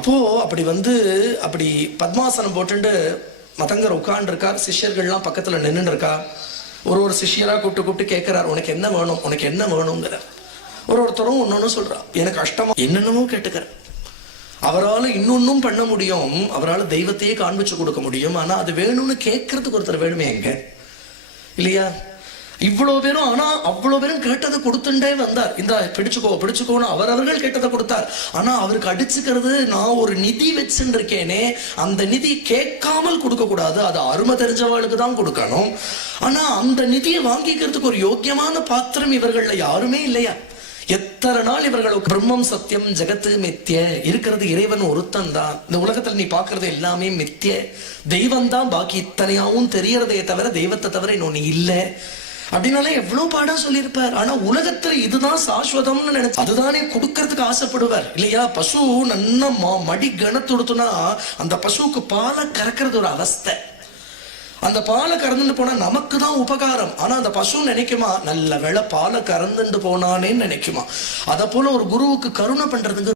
அப்போ அப்படி பத்மாசனம் போட்டுட்டு மதங்கர் உட்கார்ந்து இருக்கார், சிஷ்யர்கள்லாம் பக்கத்துல நின்றுட்டு இருக்கா. ஒரு சிஷ்யரா கூப்பிட்டு கேட்கிறார், உனக்கு என்ன வேணும், உனக்கு என்ன வேணுங்கிற. ஒருத்தரும் ஒன்னொன்னு சொல்றா, எனக்கு கஷ்டமா என்னென்னமோ கேட்டுக்கிற. அவரால் இன்னொன்னும் பண்ண முடியும், அவரால் தெய்வத்தையே காண்பிச்சு கொடுக்க முடியும். ஆனா அது வேணும்னு கேட்கறதுக்கு ஒருத்தர் வேணுமே எங்க, இல்லையா? இவ்வளவு பேரும், ஆனா அவ்வளவு பேரும் கேட்டதை கொடுத்துட்டே வந்தார். இந்த பிடிச்சுக்கோன்னு அவர்கள் கேட்டதை கொடுத்தார். ஆனா அவருக்கு அடிச்சுக்கிறது, நான் ஒரு நிதி வச்சுட்டு இருக்கேனே, அந்த நிதி கேட்காமல் கொடுக்க கூடாது, அது அருமை தெரிஞ்சவர்களுக்கு தான் கொடுக்கணும். ஆனா அந்த நிதியை வாங்கிக்கிறதுக்கு ஒரு யோக்கியமான பாத்திரம் இவர்கள்ல யாருமே இல்லையா? எத்தனை நாள் இவர்களுக்கு பிரம்மம் சத்தியம் ஜெகத்து மித்திய, இருக்கிறது இறைவன் ஒருத்தன் தான். இந்த உலகத்துல நீ பாக்குறது எல்லாமே மித்திய, தெய்வம் தான் பாக்கி இத்தனையாவும் தெரியறதே தவிர தெய்வத்தை தவிர இன்னொன்னு இல்லை அப்படின்னாலே எவ்வளவு பாடம் சொல்லியிருப்பார். ஆனா உலகத்துல இதுதான் சாஸ்வதம்னு நினைச்சு அதுதானே கொடுக்கறதுக்கு ஆசைப்படுவார், இல்லையா? பசு நன்னா மடி கனத்துடுத்துனா அந்த பசுவுக்கு பாலை கறக்கிறது ஒரு அவஸ்தை. அந்த பாலை கறந்துட்டு போனா நமக்கு தான் உபகாரம். ஆனா அந்த பசு நினைக்குமா, நல்ல வேளை பாலை கறந்துட்டு போனானேன்னு நினைக்குமா. அத போல ஒரு குருவுக்கு கருணை பண்றதுக்கு